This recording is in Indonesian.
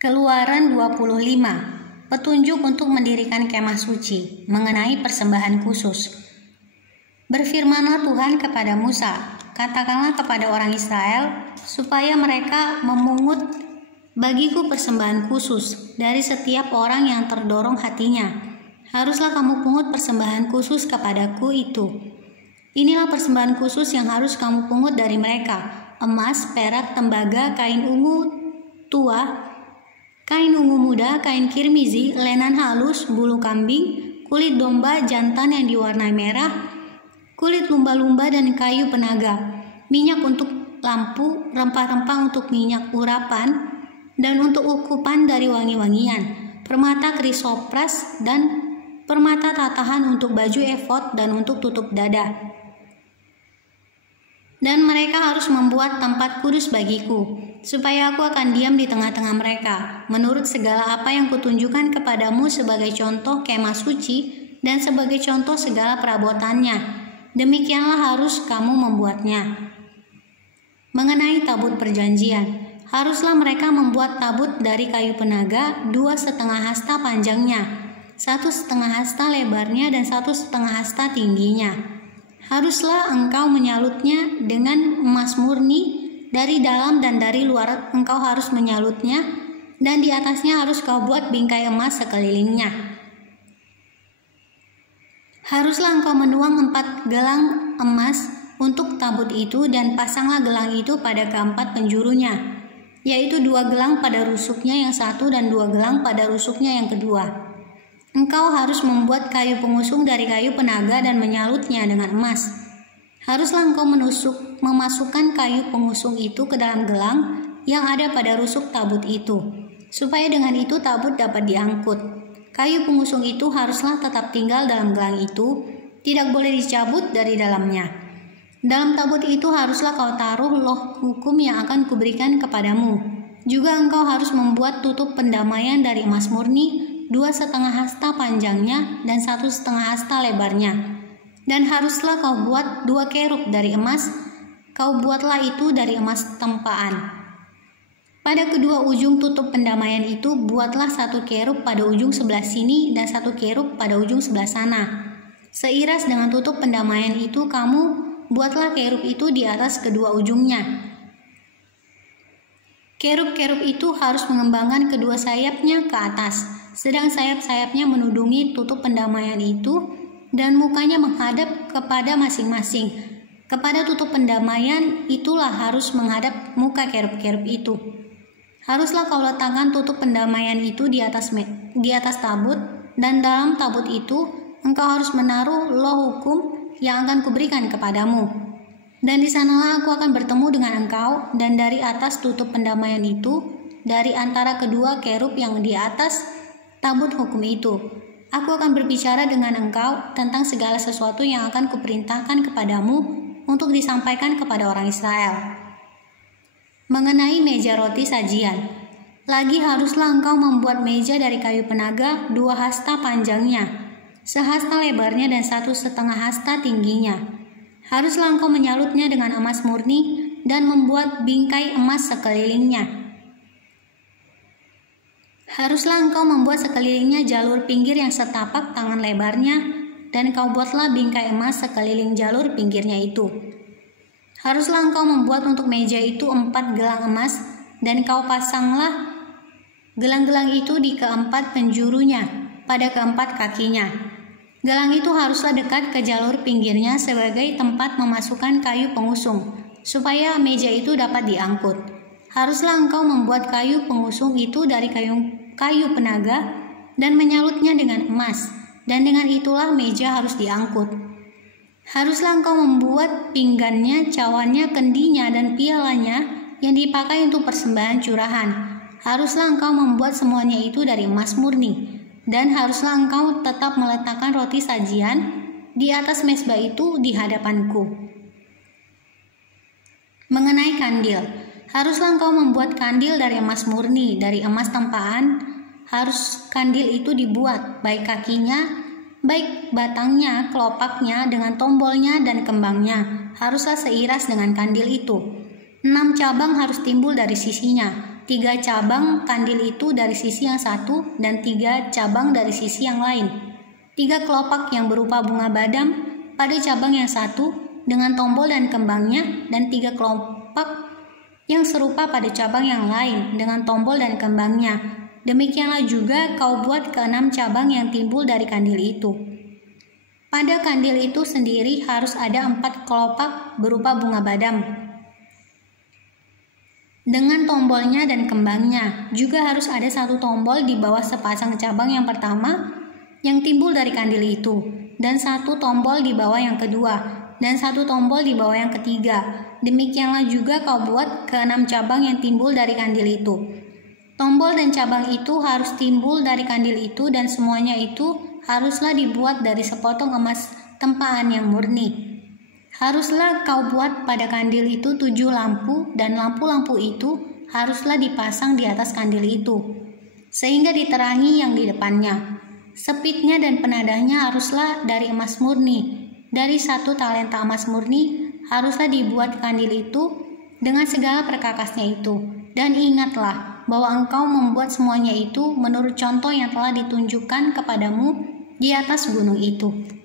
Keluaran 25, petunjuk untuk mendirikan kemah suci, mengenai persembahan khusus. Berfirmanlah Tuhan kepada Musa, katakanlah kepada orang Israel, supaya mereka memungut bagiku persembahan khusus dari setiap orang yang terdorong hatinya. Haruslah kamu pungut persembahan khusus kepadaku itu. Inilah persembahan khusus yang harus kamu pungut dari mereka: emas, perak, tembaga, kain ungu tua, kain ungu muda, kain kirmizi, lenan halus, bulu kambing, kulit domba jantan yang diwarnai merah, kulit lumba-lumba dan kayu penaga, minyak untuk lampu, rempah-rempah untuk minyak urapan, dan untuk ukupan dari wangi-wangian, permata krisopras dan permata tatahan untuk baju efod dan untuk tutup dada. Dan mereka harus membuat tempat kudus bagiku, supaya aku akan diam di tengah-tengah mereka, menurut segala apa yang kutunjukkan kepadamu sebagai contoh kemah suci dan sebagai contoh segala perabotannya. Demikianlah harus kamu membuatnya. Mengenai tabut perjanjian, haruslah mereka membuat tabut dari kayu penaga 2,5 hasta panjangnya, 1,5 hasta lebarnya, dan 1,5 hasta tingginya. Haruslah engkau menyalutnya dengan emas murni. Dari dalam dan dari luar engkau harus menyalutnya, dan di atasnya harus kau buat bingkai emas sekelilingnya. Haruslah engkau menuang 4 gelang emas untuk tabut itu, dan pasanglah gelang itu pada keempat penjurunya, yaitu 2 gelang pada rusuknya yang satu dan 2 gelang pada rusuknya yang kedua. Engkau harus membuat kayu pengusung dari kayu penaga dan menyalutnya dengan emas. Haruslah engkau memasukkan kayu pengusung itu ke dalam gelang yang ada pada rusuk tabut itu, supaya dengan itu tabut dapat diangkut. Kayu pengusung itu haruslah tetap tinggal dalam gelang itu, tidak boleh dicabut dari dalamnya. Dalam tabut itu haruslah kau taruh loh hukum yang akan kuberikan kepadamu. Juga engkau harus membuat tutup pendamaian dari emas murni, 2,5 hasta panjangnya dan 1,5 hasta lebarnya. Dan haruslah kau buat 2 kerub dari emas, kau buatlah itu dari emas tempaan. Pada kedua ujung tutup pendamaian itu buatlah 1 kerub pada ujung sebelah sini dan 1 kerub pada ujung sebelah sana. Seiras dengan tutup pendamaian itu kamu buatlah kerub itu di atas kedua ujungnya. Kerub-kerub itu harus mengembangkan kedua sayapnya ke atas, sedang sayap-sayapnya menudungi tutup pendamaian itu, dan mukanya menghadap kepada masing-masing. Kepada tutup pendamaian itulah harus menghadap muka kerub-kerub itu. Haruslah kau letakkan tutup pendamaian itu di atas tabut, dan dalam tabut itu engkau harus menaruh loh hukum yang akan kuberikan kepadamu. Dan di sanalah aku akan bertemu dengan engkau, dan dari atas tutup pendamaian itu, dari antara kedua kerub yang di atas tabut hukum itu, aku akan berbicara dengan engkau tentang segala sesuatu yang akan kuperintahkan kepadamu untuk disampaikan kepada orang Israel. Mengenai meja roti sajian, lagi haruslah engkau membuat meja dari kayu penaga 2 hasta panjangnya, 1 hasta lebarnya, dan 1,5 hasta tingginya. Haruslah engkau menyalutnya dengan emas murni dan membuat bingkai emas sekelilingnya. Haruslah engkau membuat sekelilingnya jalur pinggir yang setapak tangan lebarnya, dan kau buatlah bingkai emas sekeliling jalur pinggirnya itu. Haruslah engkau membuat untuk meja itu 4 gelang emas, dan kau pasanglah gelang-gelang itu di keempat penjurunya, pada keempat kakinya. Gelang itu haruslah dekat ke jalur pinggirnya sebagai tempat memasukkan kayu pengusung, supaya meja itu dapat diangkut. Haruslah engkau membuat kayu pengusung itu dari kayu penaga dan menyalutnya dengan emas, dan dengan itulah meja harus diangkut. Haruslah engkau membuat pinggannya, cawannya, kendinya, dan pialanya yang dipakai untuk persembahan curahan. Haruslah engkau membuat semuanya itu dari emas murni. Dan haruslah engkau tetap meletakkan roti sajian di atas mezbah itu di hadapanku. Mengenai kandil, haruslah engkau membuat kandil dari emas murni, dari emas tempaan. Harus kandil itu dibuat, baik kakinya, baik batangnya, kelopaknya, dengan tombolnya dan kembangnya. Haruslah seiras dengan kandil itu. 6 cabang harus timbul dari sisinya, 3 cabang kandil itu dari sisi yang satu dan 3 cabang dari sisi yang lain. 3 kelopak yang berupa bunga badam pada cabang yang satu dengan tombol dan kembangnya, dan 3 kelopak yang serupa pada cabang yang lain dengan tombol dan kembangnya. Demikianlah juga kau buat ke-6 cabang yang timbul dari kandil itu. Pada kandil itu sendiri harus ada 4 kelopak berupa bunga badam dengan tombolnya dan kembangnya. Juga harus ada 1 tombol di bawah sepasang cabang yang pertama yang timbul dari kandil itu, dan 1 tombol di bawah yang kedua, dan 1 tombol di bawah yang ketiga. Demikianlah juga kau buat ke-6 cabang yang timbul dari kandil itu. Tombol dan cabang itu harus timbul dari kandil itu, dan semuanya itu haruslah dibuat dari sepotong emas tempaan yang murni. Haruslah kau buat pada kandil itu 7 lampu, dan lampu-lampu itu haruslah dipasang di atas kandil itu, sehingga diterangi yang di depannya. Sepitnya dan penadahnya haruslah dari emas murni. Dari 1 talenta emas murni haruslah dibuat kandil itu dengan segala perkakasnya itu. Dan ingatlah bahwa engkau membuat semuanya itu menurut contoh yang telah ditunjukkan kepadamu di atas gunung itu.